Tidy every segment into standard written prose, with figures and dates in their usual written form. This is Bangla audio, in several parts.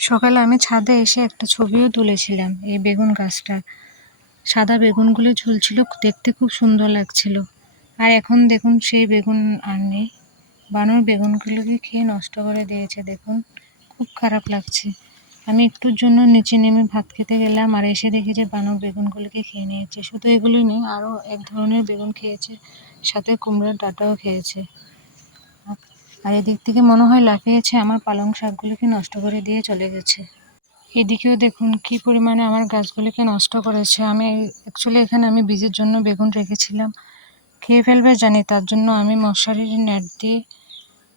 সকালে আমি ছাদে এসে একটা ছবিও তুলেছিলাম এই বেগুন গাছটার। সাদা বেগুনগুলো ঝুলছিল, দেখতে খুব সুন্দর লাগছিল। আর এখন দেখুন সেই বেগুন আর নেই। বানর বেগুনগুলোকে খেয়ে নষ্ট করে দিয়েছে, দেখুন খুব খারাপ লাগছে। আমি একটুর জন্য নিচে নেমে ভাত খেতে গেলাম আর এসে দেখি যে বানর বেগুনগুলোকে খেয়ে নিয়েছে। শুধু এগুলোই নেই, আরও এক ধরনের বেগুন খেয়েছে, সাথে কুমড়োর ডাঁটাও খেয়েছে। আর এদিক থেকে মনে হয় লাফিয়েছে আমার পালং শাকগুলোকে নষ্ট করে দিয়ে চলে গেছে। এদিকেও দেখুন কি পরিমাণে আমার গাছগুলিকে নষ্ট করেছে। আমি অ্যাকচুয়ালি এখানে আমি বীজের জন্য বেগুন রেখেছিলাম, খেয়ে ফেলবে জানি, তার জন্য আমি মশারির নেট দিয়ে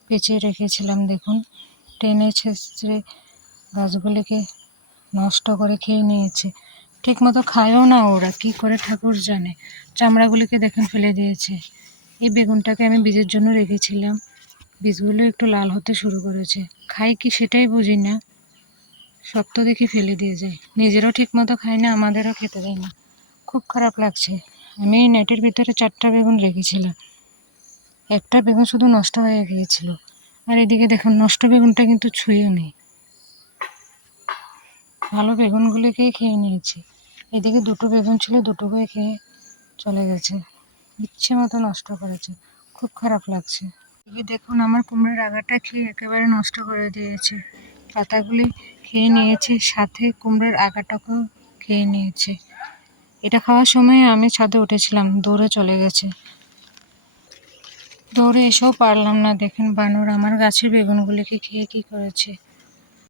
পেঁচিয়ে রেখেছিলাম। দেখুন টেনে ছেঁচড়ে গাছগুলিকে নষ্ট করে খেয়ে নিয়েছে। ঠিক মতো খায়ও না ওরা, কি করে ঠাকুর জানে। চামড়াগুলিকে দেখেন ফেলে দিয়েছে। এই বেগুনটাকে আমি বীজের জন্য রেখেছিলাম, বীজগুলো একটু লাল হতে শুরু করেছে। খাই কি সেটাই বুঝি না, সব তো দেখি ফেলে দিয়ে যায়, নিজেরও ঠিক মতো খায় না, আমাদেরও খেতে দেয় না। খুব খারাপ লাগছে। আমি এই নেটের ভিতরে 4টা বেগুন রেখেছিলাম, একটা বেগুন শুধু নষ্ট হয়ে গিয়েছিল। আর এদিকে দেখুন নষ্ট বেগুনটা কিন্তু ছুঁয়েও নেই, ভালো বেগুনগুলিকেই খেয়ে নিয়েছে। এদিকে 2টো বেগুন ছিল, দুটোকে খেয়ে চলে গেছে, ইচ্ছে মতো নষ্ট করেছে। খুব খারাপ লাগছে। এদিকে দেখুন আমার কুমড়োর আগাটা খেয়ে একেবারে নষ্ট করে দিয়েছে, পাতাগুলি খেয়ে নিয়েছে, সাথে কুমড়োর আগাটাকেও খেয়ে নিয়েছে। এটা খাওয়ার সময় আমি ছাদে উঠেছিলাম, দৌড়ে চলে গেছে। দৌড়ে এসেও পারলাম না, দেখেন বানর আমার গাছের বেগুনগুলিকে খেয়ে কি করেছে।